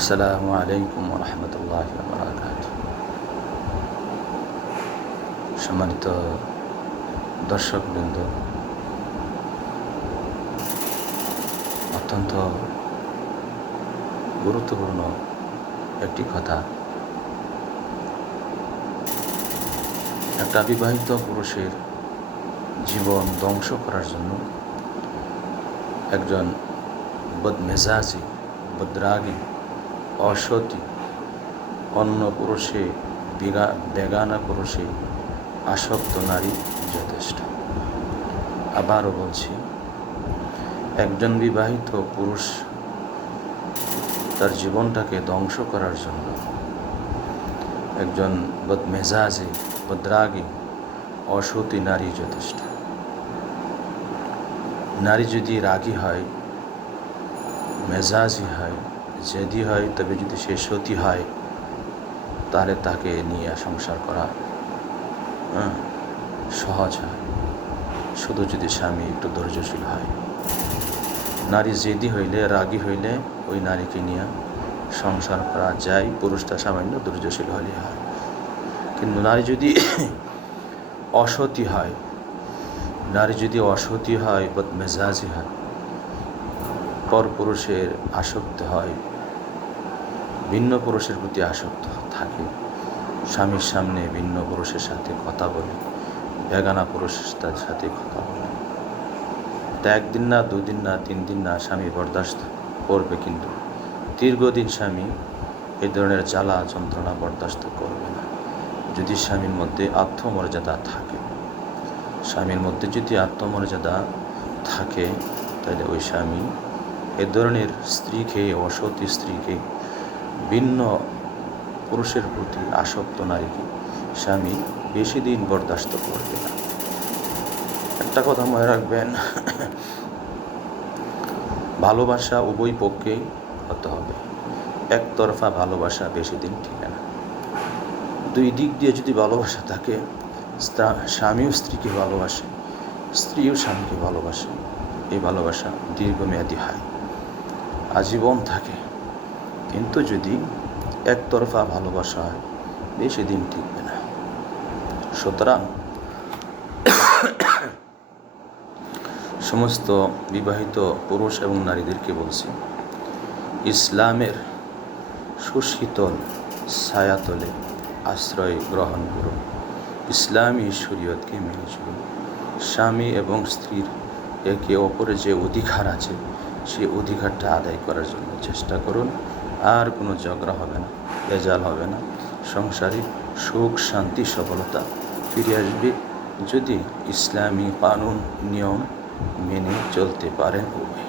আসসালামু আলাইকুম রহমতুল্লাহ বারাকাত সম্মানিত দর্শকবৃন্দ, অত্যন্ত গুরুত্বপূর্ণ একটি কথা। একটা বিবাহিত পুরুষের জীবন ধ্বংস করার জন্য একজন বদমেজাজি, বদরাগী অসতী, অন্য পুরুষে বিগা বেগানা পুরুষে আসক্ত নারী যথেষ্ট। আবারও বলছি, একজন বিবাহিত পুরুষ তার জীবনটাকে ধ্বংস করার জন্য একজন বদমেজাজি, বদরাগী, অসতী নারী যথেষ্ট। নারী যদি রাগী হয়, মেজাজি হয় জেদি হয়, তবে যদি সে সতী হয়, তাহলে তাকে নিয়ে সংসার করা সহজ হয়। শুধু যদি স্বামী একটু ধৈর্যশীল হয়। নারী জেদি হইলে, রাগী হইলে, ওই নারীকে নিয়ে সংসার করা যায়, পুরুষটা সামান্য ধৈর্যশীল হলে হয়। কিন্তু নারী যদি অসতী হয়, নারী যদি অসতী হয়, বদমেজাজি হয় পরপুরুষের আসক্ত হয়, ভিন্ন পুরুষের প্রতি আসক্ত থাকে। স্বামীর সামনে ভিন্ন পুরুষের সাথে কথা বলে, বেগানা পুরুষের সাথে কথা বলে। তা একদিন না, দুদিন না তিন দিন না স্বামী বরদাস্ত করবে কিন্তু দীর্ঘদিন স্বামী এই ধরনের জ্বালা যন্ত্রণা বরদাস্ত করবে না। যদি স্বামীর মধ্যে আত্মমর্যাদা থাকে, স্বামীর মধ্যে যদি আত্মমর্যাদা থাকে, তাহলে ওই স্বামী এ ধরনের স্ত্রীকে, অসতী স্ত্রীকে, ভিন্ন পুরুষের প্রতি আসক্ত নারীকে স্বামী বেশি দিন বরদাস্ত করবে না। একটা কথা মনে রাখবেন, ভালোবাসা উভয় পক্ষেই হতে হবে। একতরফা ভালোবাসা বেশি দিন টিকে না। দুই দিক দিয়ে যদি ভালোবাসা থাকে স্বামীও স্ত্রীকে ভালোবাসে, স্ত্রীও স্বামীকে ভালোবাসে। এই ভালোবাসা দীর্ঘমেয়াদী হয় আজীবন থাকে। কিন্তু যদি একতরফা ভালোবাসা হয়, বেশি দিন টিকবে না। সুতরাং সমস্ত বিবাহিত পুরুষ এবং নারীদেরকে বলছি, ইসলামের সুশীতল ছায়াতলে আশ্রয় গ্রহণ করুন। ইসলামী শরীয়তকে মেনে চলুন। স্বামী এবং স্ত্রীর একে অপরের যে অধিকার আছে সেই অধিকারটা আদায় করার জন্য চেষ্টা করুন, আর কোনো ঝগড়া হবে না বেজাল হবে না। সংসারে সুখ, শান্তি, সফলতা ফিরে আসবে যদি ইসলামী কানুন, নিয়ম মেনে চলতে পারেন। উভয়